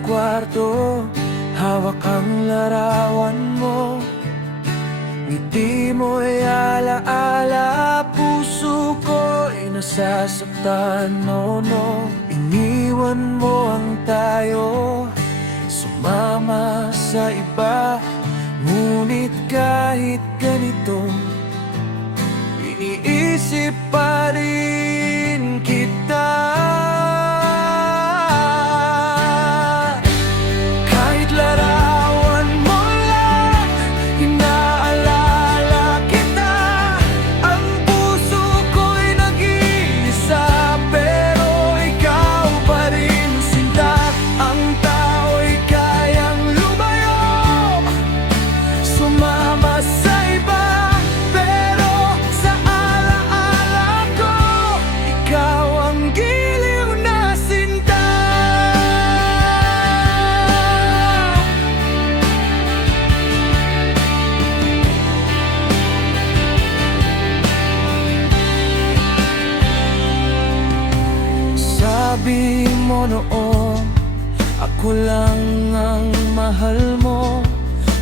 ng kwarto, hawak ang larawan mo. Ngiti mo'y alaala, puso ko'y nasasaktan, no. Iniwan mo ang tayo, sumama sa iba. Ngunit kahit ganito, iniisip pa rin kita. Kahit larawan mo lang, inaalala kita. Ang puso ko'y nag-iisa, pero ikaw pa rin sinta. Ang tao'y kayang lumayo, sumama sa iba, pero sa alaala ko, ikaw ang giliw na sinta. Sabi mo noon, ako lang ang mahal mo.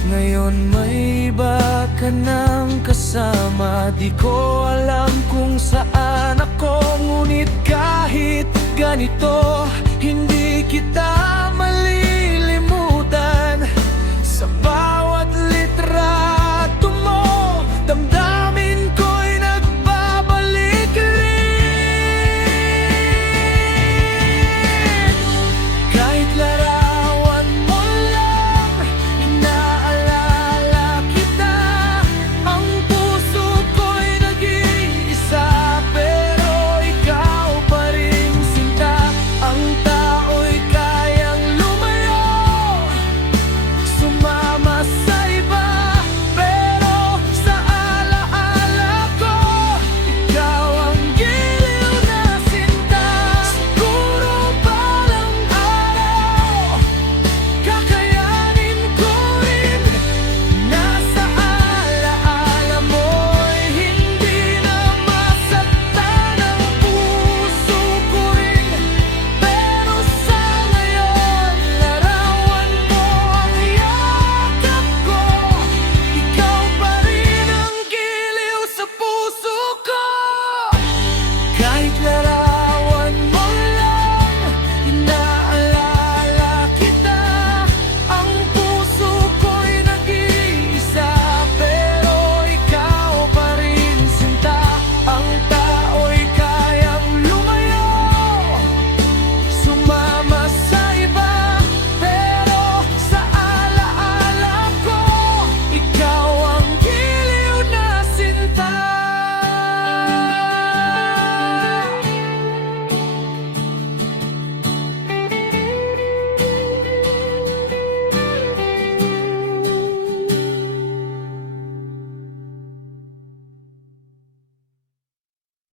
Ngayon may iba ka nang kasama. Di ko alam kung saan ako, ngunit kahit ganito, hindi kita